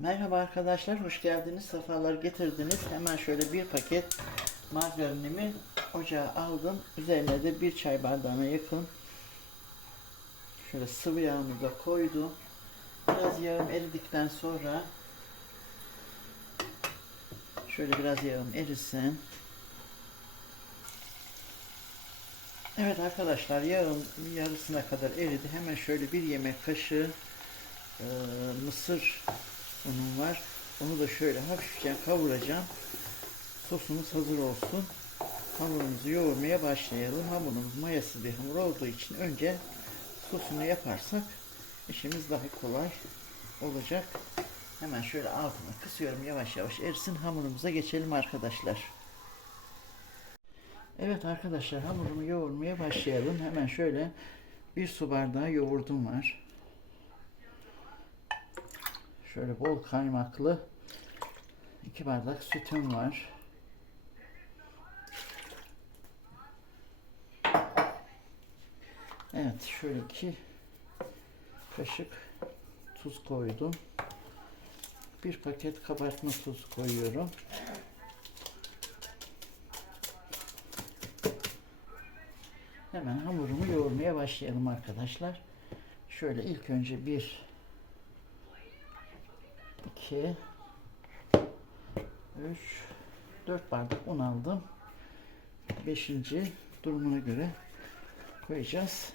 Merhaba arkadaşlar, hoş geldiniz, sefalar getirdiniz. Hemen şöyle bir paket margarinimi ocağa aldım. Üzerine de bir çay bardağına yakın şöyle sıvı yağımı da koydum. Biraz yağım eridikten sonra şöyle biraz yağım erisin. Evet arkadaşlar yağım yarısına kadar eridi. Hemen şöyle bir yemek kaşığı e, mısır unum var. Onu da şöyle hafifçe kavuracağım. Sosumuz hazır olsun. Hamurumuzu yoğurmaya başlayalım. Hamurumuz mayasız bir hamur olduğu için önce sosunu yaparsak işimiz daha kolay olacak. Hemen şöyle altına kısıyorum yavaş yavaş erisin. Hamurumuza geçelim arkadaşlar. Evet arkadaşlar hamurumu yoğurmaya başlayalım. Hemen şöyle bir su bardağı yoğurdum var. Şöyle bol kaymaklı iki bardak sütüm var. Evet şöyle iki kaşık tuz koydum. Bir paket kabartma tuz koyuyorum. Hemen hamurumu yoğurmaya başlayalım arkadaşlar. Şöyle ilk önce bir 2 3 4 bardak un aldım. 5. durumuna göre koyacağız.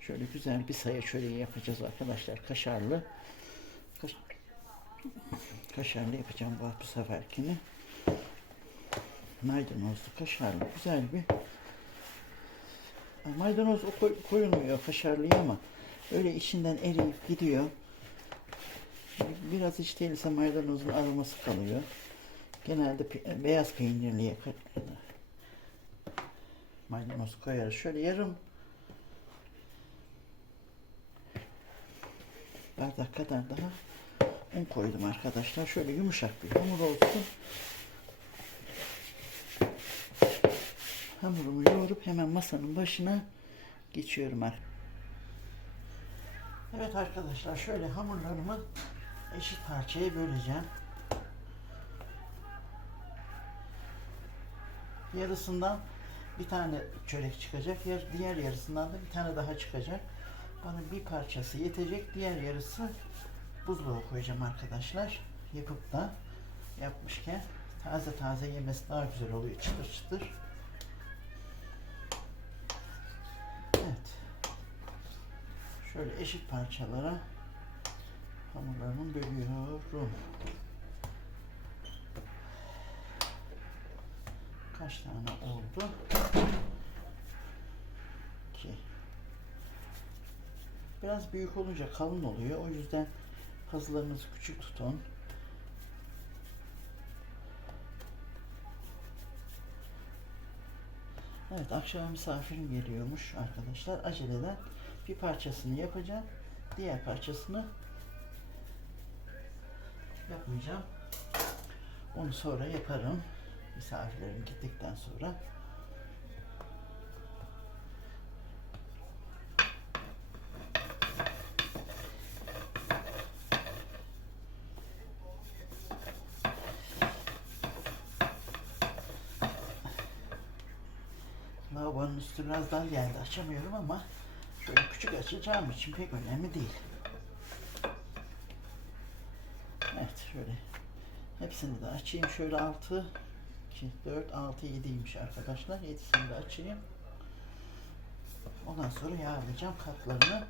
Şöyle güzel bir sayı çöreği yapacağız arkadaşlar. Kaşarlı. Kaş kaşarlı yapacağım bu, bu seferkini. Maydanozlu kaşarlı güzel bir Ay, maydanoz koy, koyulmuyor kaşarlıya ama öyle içinden eriyip gidiyor. Biraz hiç maydanozun aroması kalıyor. Genelde beyaz peynirliye ka- maydanoz koyarız. Şöyle yarım bardak kadar daha un koydum arkadaşlar. Şöyle yumuşak bir hamur olsun. Hamurumu yoğurup hemen masanın başına geçiyorum. Evet arkadaşlar şöyle hamurlarımı eşit parçaya böleceğim. Yarısından bir tane çörek çıkacak. Yer, diğer yarısından da bir tane daha çıkacak. Bana bir parçası yetecek. Diğer yarısı buzluğa koyacağım arkadaşlar. Yapıp da yapmışken taze taze yemesi daha güzel oluyor. Çıtır çıtır. Evet. Şöyle eşit parçalara hamurlarımı bölüyorum. Kaç tane oldu? İki. Biraz büyük olunca kalın oluyor. O yüzden pazılarınızı küçük tutun. Evet akşam misafirim geliyormuş arkadaşlar. Aceleden bir parçasını yapacağım. Diğer parçasını yapmayacağım. Onu sonra yaparım. Misafirlerim gittikten sonra. Lavabonun üstü biraz dar geldi. Açamıyorum ama şöyle küçük açacağım için pek önemli değil. Evet şöyle hepsini de açayım. Şöyle 6 2, 4, 6, 7'ymiş arkadaşlar. 7'sini de açayım. Ondan sonra yağlayacağım katlarını.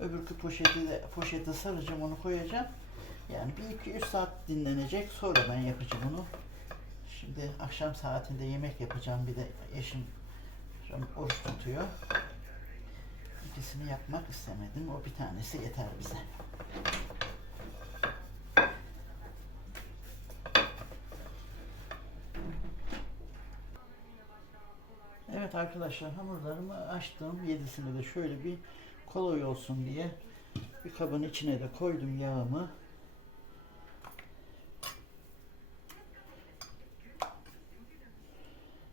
Öbürkü poşeti de poşete saracağım onu koyacağım. Yani bir 2 3 saat dinlenecek. Sonra ben yapacağım onu. Şimdi akşam saatinde yemek yapacağım. Bir de eşim oruç tutuyor. İkisini yapmak istemedim. O bir tanesi yeter bize. Evet arkadaşlar hamurlarımı açtım. Yedisini de şöyle bir kolay olsun diye bir kabın içine de koydum yağımı.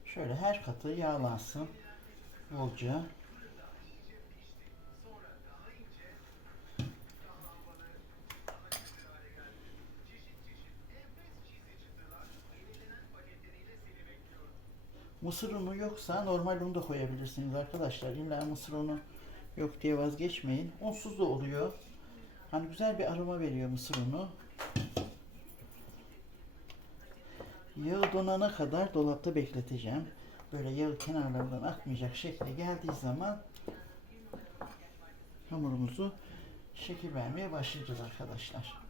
Şöyle her katı yağlansın bolca. Mısır unu yoksa normal un da koyabilirsiniz arkadaşlar. İlla mısır unu yok diye vazgeçmeyin. Unsuz da oluyor. Hani güzel bir aroma veriyor mısır unu. Yağı donana kadar dolapta bekleteceğim. Böyle yağ kenarlarından akmayacak şekle geldiği zaman hamurumuzu şekil vermeye başlayacağız arkadaşlar.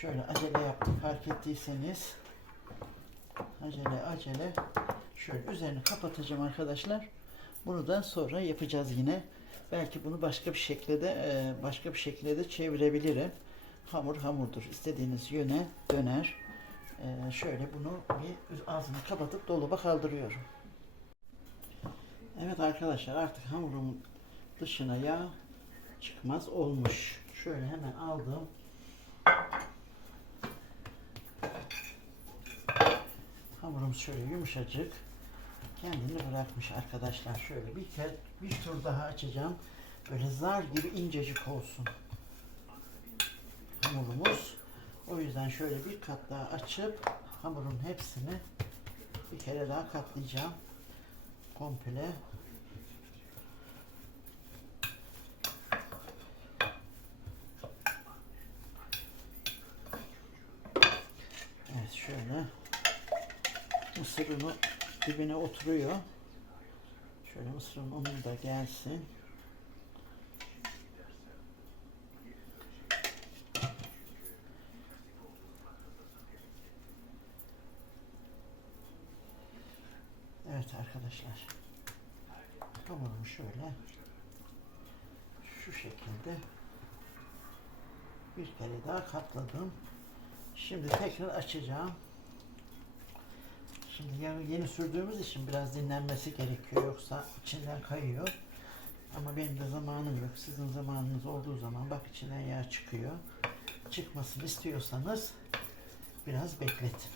Şöyle acele yaptım fark ettiyseniz. Acele acele. Şöyle üzerini kapatacağım arkadaşlar. Bunu da sonra yapacağız yine. Belki bunu başka bir şekilde de e, başka bir şekilde de çevirebilirim. Hamur hamurdur. İstediğiniz yöne döner. E, şöyle bunu bir ağzını kapatıp dolaba kaldırıyorum. Evet arkadaşlar artık hamurumun dışına yağ çıkmaz olmuş. Şöyle hemen aldım. Hamurumuz şöyle yumuşacık. Kendini bırakmış arkadaşlar. Şöyle bir kez bir tur daha açacağım. Böyle zar gibi incecik olsun. Hamurumuz. O yüzden şöyle bir kat daha açıp hamurun hepsini bir kere daha katlayacağım. Komple. Evet şöyle mısır unu dibine oturuyor. Şöyle mısır unu da gelsin. Evet arkadaşlar. Hamurumu şöyle şu şekilde bir kere daha katladım. Şimdi tekrar açacağım. Şimdi yağı yeni sürdüğümüz için biraz dinlenmesi gerekiyor. Yoksa içinden kayıyor. Ama benim de zamanım yok. Sizin zamanınız olduğu zaman bak içinden yağ çıkıyor. Çıkmasını istiyorsanız biraz bekletin.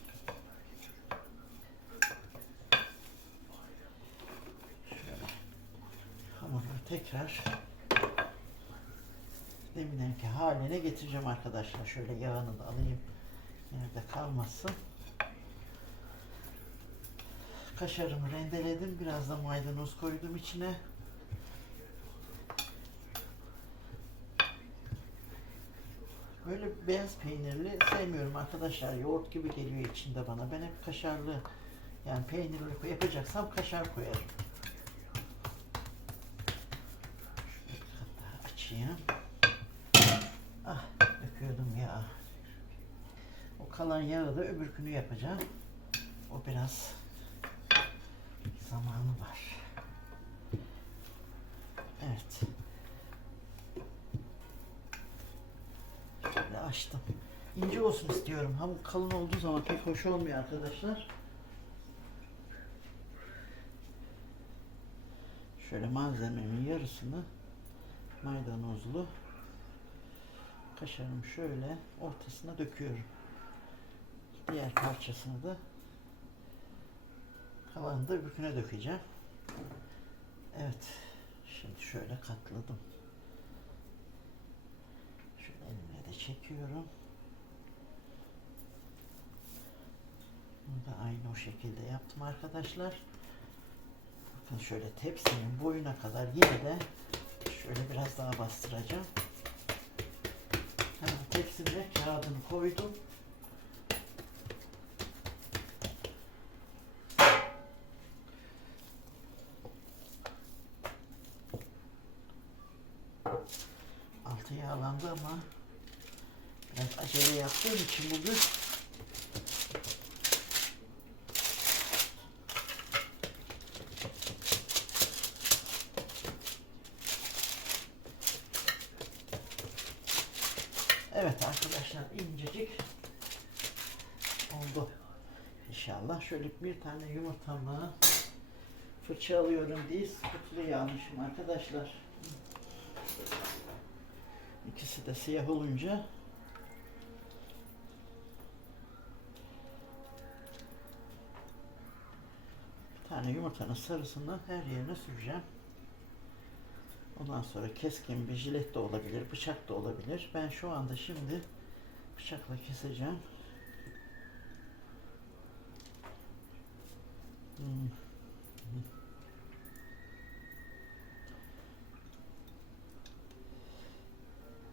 Şöyle hamuru tekrar deminki haline getireceğim arkadaşlar. Şöyle yağını da alayım. Nerede kalmasın. Kaşarımı rendeledim. Biraz da maydanoz koydum içine. Böyle beyaz peynirli sevmiyorum arkadaşlar. Yoğurt gibi geliyor içinde bana. Ben hep kaşarlı yani peynirli yapacaksam kaşar koyarım. Açayım. Ah döküyordum ya. O kalan yağı da öbür günü yapacağım. O biraz zamanı var. Evet. Şöyle açtım. İnce olsun istiyorum. Hamur kalın olduğu zaman pek hoş olmuyor arkadaşlar. Şöyle malzememin yarısını maydanozlu kaşarımı şöyle ortasına döküyorum. Diğer parçasını da kalanını da öbürküne dökeceğim. Evet. Şimdi şöyle katladım. Şöyle elimle de çekiyorum. Bunu da aynı o şekilde yaptım arkadaşlar. Bakın şöyle tepsinin boyuna kadar yine de şöyle biraz daha bastıracağım. Hemen tepsime kağıdını koydum. Altı yağlandı ama biraz için bugün Evet arkadaşlar incecik oldu. İnşallah şöyle bir tane yumurtamı fırça alıyorum diye spatulayı almışım arkadaşlar. İkisi de siyah olunca tane yumurtanın sarısını her yerine süreceğim. Ondan sonra keskin bir jilet de olabilir, bıçak da olabilir. Ben şu anda şimdi Bıçakla keseceğim. Hmm.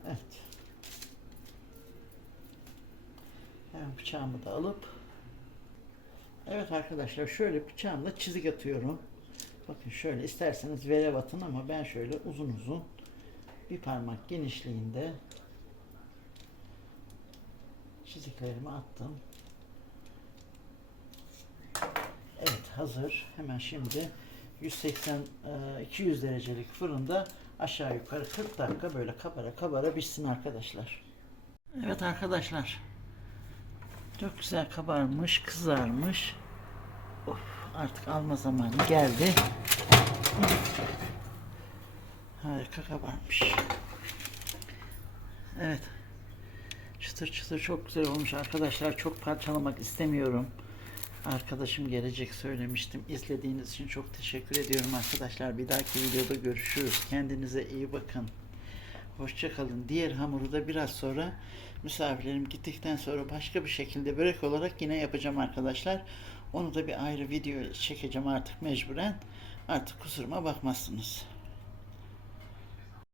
Evet. Hemen bıçağımı da alıp Evet arkadaşlar şöyle bıçağımla çizik atıyorum. Bakın şöyle isterseniz verev atın ama ben şöyle uzun uzun bir parmak genişliğinde çiziklerimi attım. Evet hazır. Hemen şimdi 180 e, 200 derecelik fırında aşağı yukarı 40 dakika böyle kabara kabara pişsin arkadaşlar. Evet arkadaşlar. Çok güzel kabarmış, kızarmış. Of, artık alma zamanı geldi. Harika kabarmış. Evet. Çıtır çıtır çok güzel olmuş arkadaşlar. Çok parçalamak istemiyorum. Arkadaşım gelecek söylemiştim. İzlediğiniz için çok teşekkür ediyorum arkadaşlar. Bir dahaki videoda görüşürüz. Kendinize iyi bakın. Hoşçakalın. Diğer hamuru da biraz sonra misafirlerim gittikten sonra başka bir şekilde börek olarak yine yapacağım arkadaşlar. Onu da bir ayrı video çekeceğim artık mecburen. Artık kusuruma bakmazsınız.